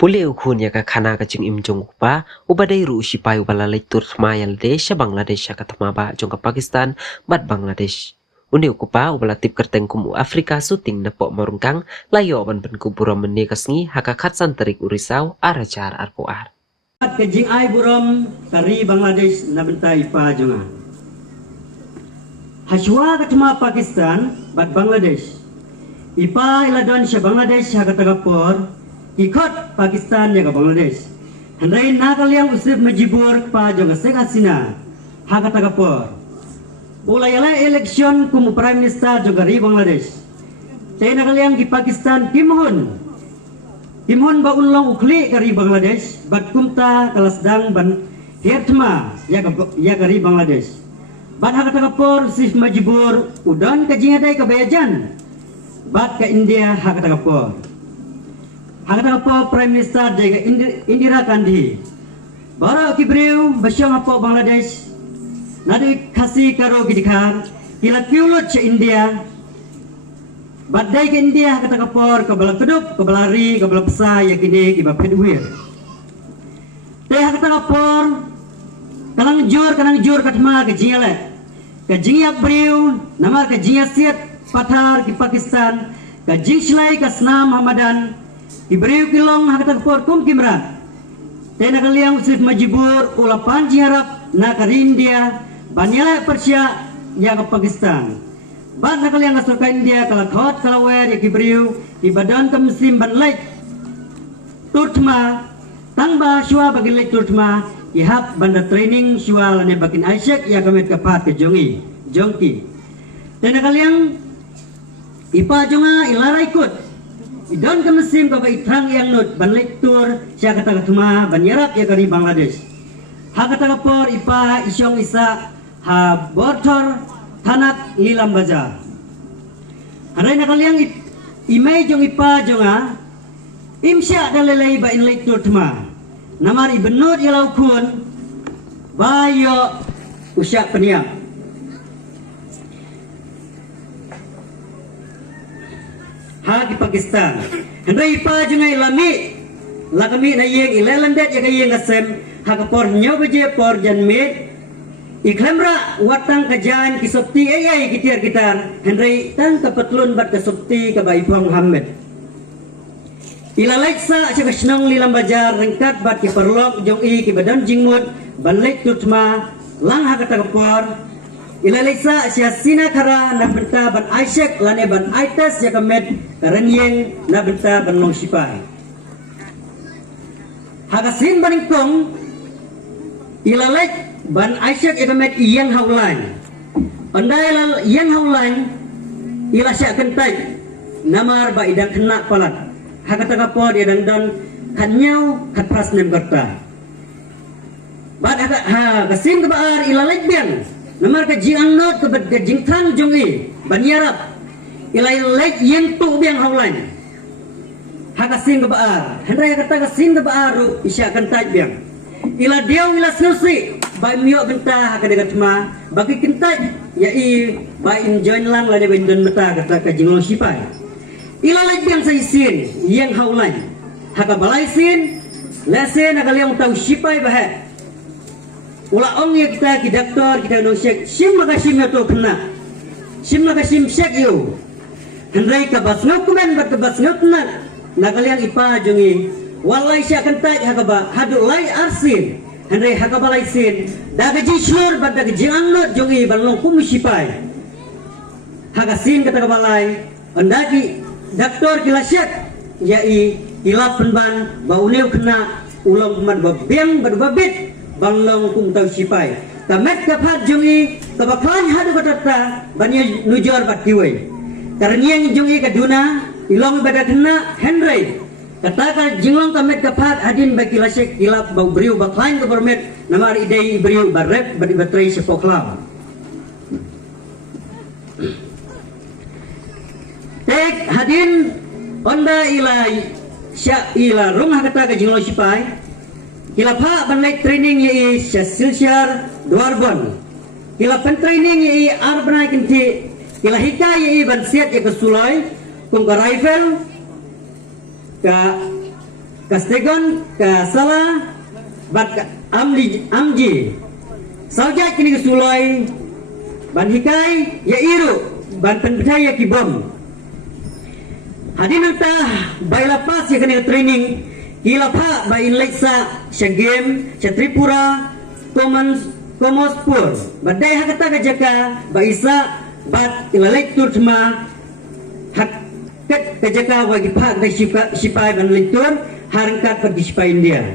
Pule ukhun ya ka khana ka jing imjong pa ubadai ru sipai ubala leitur thmayal desha Bangladesh ka thmaba jong ka Pakistan bat Bangladesh. Uni ukupa ubala tip kerteng kumu Afrika suting na po marungkang layo ban ben kubura meni kasngi haka khatsan terik urisau arajar arpoar. Ke jing ai buram kari Bangladesh na bentai pa jonga. Hashwa ka thma Pakistan bat Bangladesh. Ipa iladon sya Bangladesh haka tagapor ikot Pakistan ya ke Bangladesh. Hendai nakaliang usip majibur pa jonga Sheikh Hasina haka tagapor. Bulayala election kumu Prime Minister juga ri Bangladesh. Tay nakaliang ki Pakistan Timhon ba unlong ukli kari Bangladesh bat kumta kalasdang ban hertma ya kari Bangladesh. Bat haka tagapor sif majibur udan ka jingadai ka bayajan. Bat ke India haka tagapor. Haka tagapor Prime Minister jaga Indira Gandhi. Bara kibriu basyang apo Bangladesh. Nadi kasih karo gidikar kila kiulut ke India. Badai ke India kata kapor kabala kedup kabala ri kabala pesa ya kini kiba pedwir. Teh kata kapor kanang jur katma ke jingale ke jingya briu namar ke jingya siat pathar ki Pakistan ke jing slai ke snam Hamadan ki briu kilong kata kapor kum kimran. Teh nakaliang usif majibur ulapan jiharap na ke India banyala Persia ya ke Pakistan. Bat nakaliang asurka India kala khot kala wer ya kibriu ibadan kamsim ban lek turtma tangba shua bagi lek turtma ihap banda training shua lane bakin Aisyek ya kamet kapat ke jongki dan nakaliang ipa jonga ilara ikut idan kamsim ka itrang yang not ban lek tur sya kata katuma ban yarap ya kari Bangladesh hakata kapor ipa isyong isa ha bortor Tanak lilam baja. Aray nakaliang imay jong ipa jonga imsya dalalay ba inlay turtma. Namar ibenut ilaw kun bayo usyak peniak. Hagi Pakistan. Andai ipa jonga ilami lakami na yeng ilalandet ya kayeng asem hakapor nyobaje por janmit iklamra watang kajan kisopti ayai kitar Henry tang kapatlun bat kasopti kabaipong Muhammad ilaleksa sa kasnong lilam bajar rengkat bat kiparlok jong i kibadan jingmut banlek tutma lang hakatagapor ilaleksa siya sinakara na benta ban Aisyek lane ban Aitas ya kamet karenyeng na benta ban long sipay hakasin baningkong ilalek ban Aisyek ikamet iyang haulan. Pandai iyang haulan ila sya kentai namar ba idang kena palat. Hakata kapor idang dan kanyau katras nem gerta. Bat ha kasim kebaar ila lekbian namar ka jiang not ke jingtang jongi ban yarap ila lek yen tu biang haulan. Hakasim kebaar hendai kata kasim kebaar isya kentai biang. Ila dia ila senusi ba mio benta ka dekat ma bagi kentaj ya i ba enjoy lang la de bendon meta kata ka jinglo sipai ila lagi yang saisin yang haulan haka balaisin lesen akaliang tau sipai bah ula ong ya kita ki doktor kita no syek sim magasim ya to kena sim magasim syek yo hendai ka basno kumen bat basno kena nakaliang ipa jongi walai sya kentaj haka ba hadu lai arsin Henry hakabalaisin daga jislur bad daga jiangnot jongi balong kumisipai hakasin kata kabalai andaki doktor kilasyak yai ilap penban bauneu kena ulang kuman babiang badubabit balong kum tau sipai tamet kapat jongi kabaklan hadu batata banya nujor bat kiwe karniang jongi kaduna ilong badak kena Henry katakan jinglong kamet kapat adin bagi lasek ilap bau beriu baklain ke bermet namar idei beriu barep badi baterai sepoklam tek hadin onda ilai sya ila rumah kata ke jinglong sipai ilapa banlek training ye silsyar duarbon ilapan training ye arbana kinti ilahika ye ban siat ye kesulai kum ka rifle ka Kastegon ka salah bat ka amji saujat kini kesuloi ban hikai ya iru ban penpercaya ki bom hadin ta bai lapas ya kena training kilapa bai leksa sya game sya Tripura Komospur badai hakata ka jaka bai isa bat ilalek turma hak ket ka jaka wagi pak da sipai ban lektur harangkat pergi sipai India